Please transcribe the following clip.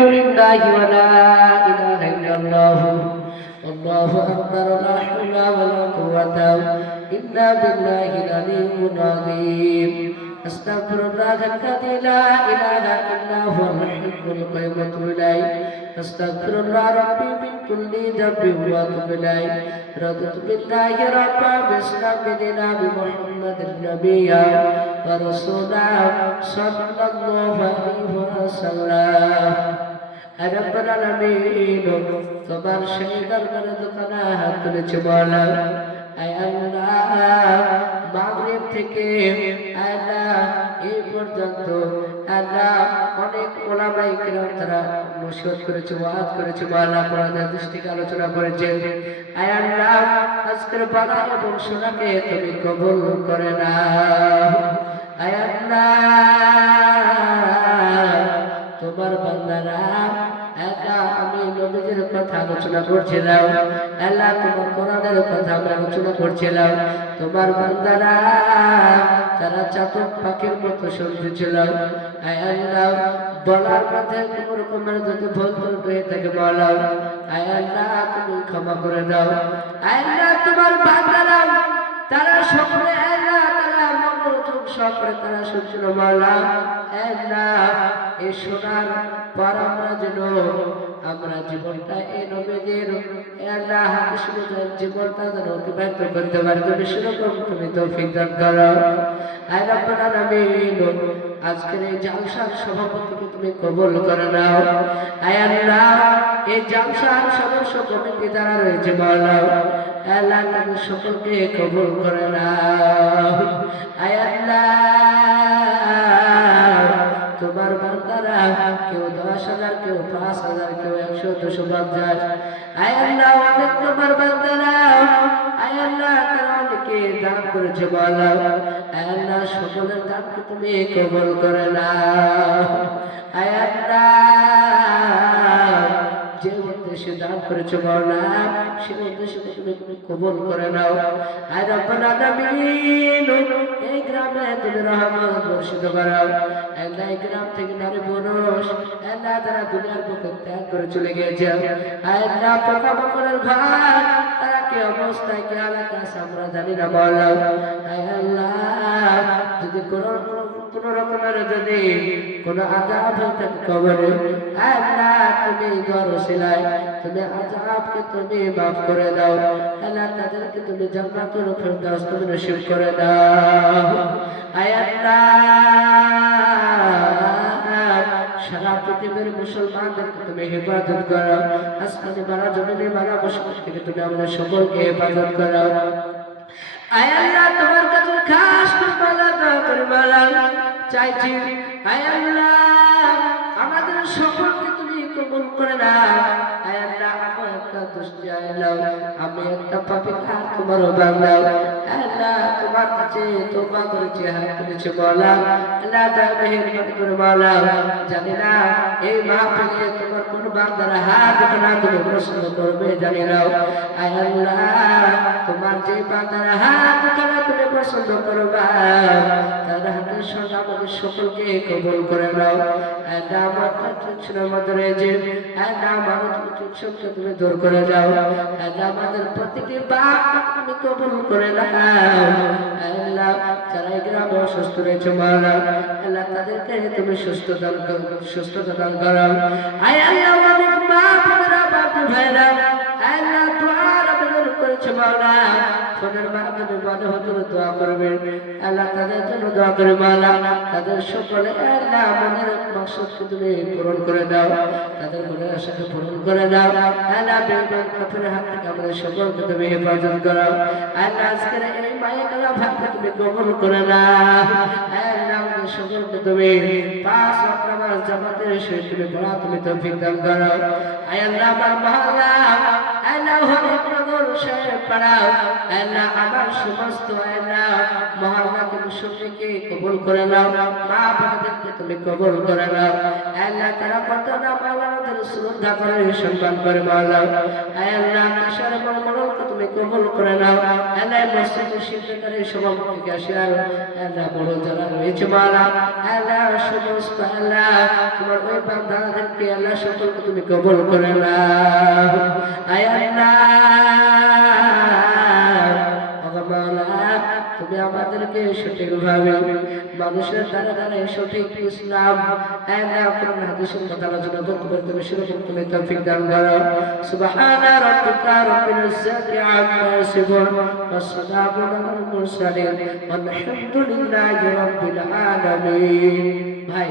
لله ولا إله إلا الله والله أكبر لا حول ولا قوة إلا بالله العلي العظيم أستغفر الله الذي لا إله إلا هو الحي القيوم وأتوب إليه أستغفر الله ربي من كل ذنب وأتوب إليه رضيت بالله ربا بإسلام دينا بمحمد نبيا ورسولا صلى الله عليه وسلم رب العالمين তোমার সেই দরবারে দোকানে হাত তুলেছি বলা আয় আল্লাহ মাগরিব থেকে আল্লাহ এই পর্যন্ত আল্লাহ অনেক ওলামায়ে কেরাম তারা নসিহত করেছে ওয়াজ করেছে বলা কোরআনের দৃষ্টিতে আলোচনা করেছে আয় আল্লাহ আজকের বলা এবং শোনাকে তুমি কবুল করে নাও আয় আল্লাহ তোমার বান্দারা আমি নবীদের কথা আলোচনা করছিলাম আল্লাহ তোমার কোরআনের কথা আমি আলোচনা করছিলাম তোমার বান্দারা তারা চাতক পাখির মতো শুনতেছিল আয় আল্লাহ বলার মধ্যে কোনো রকমের যদি ভুল হয়ে থাকে বলো আয় আল্লাহ তুমি ক্ষমা করে দাও আয় আল্লাহ তোমার বান্দারা তারা সকলে আল্লাহ তারা মনোযোগ সহকারে তারা শুনছিল মাওলা আল্লাহ এই শোনার পর আমরা জীবনটা এই নবীদের আল্লাহ হাদিসের জীবনটা যেন অতিবাহিত করতে পারি তুমি সেরকম তুমি তৌফিক দান করো আয় রব্বুল আলামিন আজকের এই জালসার সভাপতিকে তুমি কবুল করে নাও আয় আল্লাহ এই জালসার সদস্য কমিটি যারা রয়েছে মাওলা আল্লাহ তুমি সকলকে কবুল করে নাও আয় আল্লাহ তোমার বান্দারা কেউ 10,000 কেউ 5,000 কেউ 100-250 আয় আল্লাহ অনেক তোমার বান্দারা আয় আল্লাহ তারা অনেকে দান করেছে বলো আয় আল্লাহ সকলের দানকে তুমি কবুল করে নাও আয় আল্লাহ যে উদ্দেশ্যে দান করেছে মাওলা সেই উদ্দেশ্যে তুমি কবুল করে নাও আয় রব্বুল আলামিন এই গ্রামে তুমি রহমত বর্ষিত করো আল্লাহ এই গ্রাম থেকে নারী পুরুষ আল্লাহ যারা দুনিয়ার বুকে ত্যাগ করে চলে গিয়েছে আল্লাহ পোকামাকড়ের ভাই তারা কি অবস্থায় কি এলাকা আছে আমরা জানি না বলো আয় আল্লাহ যদি কোন রকমের যদি কোন আযাব হয়ে থাকে কবরে আল্লাহ তুমি গরসিলায় তুমি আযাবকে তুমি মাফ করে দাও আল্লাহ তাদেরকে তুমি জান্নাতুল ফেরদাউস তুমি নসিব করে দাও আয় আল্লাহ সারা পৃথিবীর মুসলমানদেরকে তুমি হেফাজত করো আসমানে বাড়া জমিনে বাড়া মুশরিক থেকে তুমি আমাদের সকলকে হেফাজত করো আয় আল্লাহ তোমার কাছে খাস করে মালা চাইছি আয় আল্লাহ আমাদের সকলকে তুমি কবুল করে নাও আয় আল্লাহ আমার একটা দোষী আয় আল্লাহ আমি একটা পাপী আর তোমার বান্দা আল্লাহ তোমার কাছে তওবা করেছি হাত তুলেছি মাওলা আল্লাহ দয়া মেহেরবানি করে মাওলা জানি না এই মাহফিলে তোমার কোন বান্দার হাত না তুমি প্রশ্ন করবে জানি না আয় আল্লাহ তোমার যে বান্দার হাত না তুমি পছন্দ করবা তার হাতের সঙ্গে আমাদের সকলকে কবুল করে নাও আল্লাহ আমার টেনশনের মধ্যে রয়েছে আল্লাহ আমার টেনশনকে তুমি দূর করে দাও আল্লাহ আমাদের প্রতিটি বাপ তুমি কবুল করে নাও আল্লাহ যারা এই গ্রামে অসুস্থ রয়েছে মাওলা আল্লাহ তাদেরকে তুমি সুস্থতা দান করো আয় আল্লাহ অনেক মা বোনেরা বাপ ভাইরা আল্লাহ দোয়ার আবেদন করেছে মাওলা ফোনের মাধ্যমে মনে হজুর দোয়া করবেন আল্লাহ তাদের জন্য দোয়া করে মাওলা তাদের সকলে আল্লাহ মনের মাকসাদকে তুমি পূরণ করে দাও তাদের মনের আশাকে পূরণ করে দাও আল্লাহ বেঈমান কাফেরের হাত থেকে আমাদের সকলকে তুমি হেফাজত করো আল্লাহ আজকের এই মায়ের গলা ভাগকে তুমি কবুল করে নাও আল্লাহ আমাদের সকলকে তুমি 5 ওয়াক্ত নামাজ জামাতের সহিত তুমি পড়া তুমি তৌফিক দান করো আয় আল্লাহ আমার মহল্লা আল্লাহ হরিনগর শেরপাড়া আল্লাহ আমার সমস্ত আল্লাহ মহল্লাকে মুসল্লিকে কবুল করে নাও, মা বাবাদেরকে তুমি কবুল করে নাও আল্লাহ। তারা কত না মাওলানাদের শ্রদ্ধা করে সম্মান করে মাওলা আল্লাহ, আশার এবং মরণকে তুমি কবুল করে নাও আল্লাহ। মসজিদে শিল্পকারী সভাপতিকে আসিয়ার আল্লাহ বড় যারা রয়েছে মাওলা আল্লাহ, সমস্ত আল্লাহ তোমার ওই বান্দাদেরকে আল্লাহ সকলকে তুমি কবুল করে নাও আল্লাহ। তুমি আমাদেরকে সঠিকভাবে মানুষের দ্বারা দ্বারা সঠিক ইসলাম কোরআন হাদিসের কথা আলোচনা করতে পারে, তুমি সেরকম তুমি তৌফিক দান করো। সুবহানা রাব্বিকা রাব্বিল ইজ্জাতি আম্মা ইয়াসিফুন ওয়া সালামুন আলাল মুরসালিন ওয়ালহামদুলিল্লাহি রাব্বিল আলামিন। ভাই